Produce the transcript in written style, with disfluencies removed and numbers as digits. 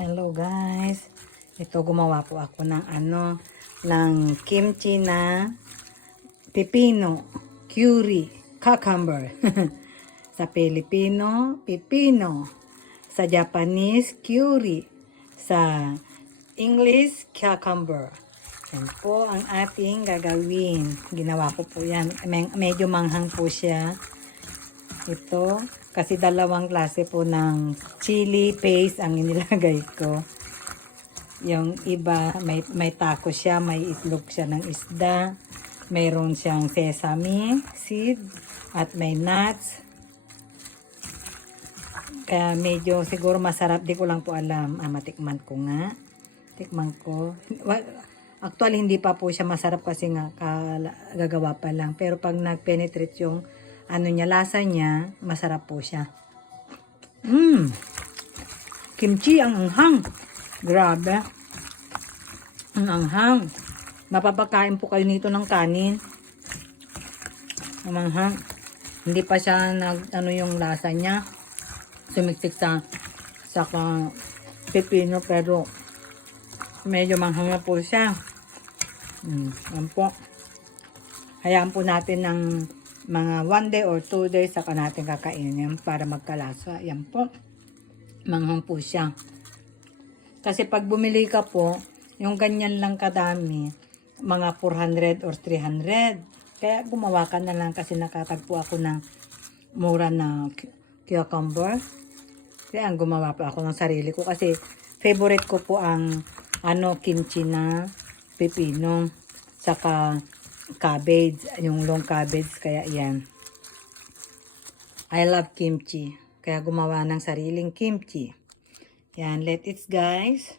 Hello guys. Ito gumawa po ako ng ng kimchi na pipino, curry, cucumber. Sa Pilipino, pipino. Sa Japanese, curry. Sa English, cucumber. Yan po ang ating gagawin. Ginawa ko po yan. Medyo manghang po siya. Ito, kasi dalawang klase po ng chili paste ang inilagay ko. Yung iba, may taco siya, may itlog siya ng isda. Mayroon siyang sesame seed at may nuts. Kaya medyo siguro masarap. Di ko lang po alam. Matikman ko nga. Tikman ko. Actually, hindi pa po siya masarap kasi nga gagawa pa lang. Pero pag nag-penetrate yung lasa niya, masarap po siya. Kimchi, ang anghang. Grabe. Ang anghang. Mapapakain po kayo nito ng kanin. Ang anghang. Hindi pa siya yung lasa niya. Sumiksik sa pepino, pero medyo manghang na po siya. Yan po. Hayaan po natin ng mga 1 day or 2 days saka natin kakainin para magkalasa. Yan po. Manghang po siya. Kasi pag bumili ka po, yung ganyan lang kadami, mga 400 or 300. Kaya gumawa ka na lang kasi nakatagpo ako ng mura na cucumber. Kaya gumawa pa ako ng sarili ko kasi favorite ko po ang kimchi na pipino saka cabbage, yung long cabbage, kaya yan. I love kimchi. Kaya gumawa ng sariling kimchi. Yan, let it guys.